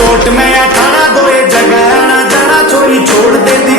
court में या थाना दोए जगह आना जाना चोरी छोड़ देती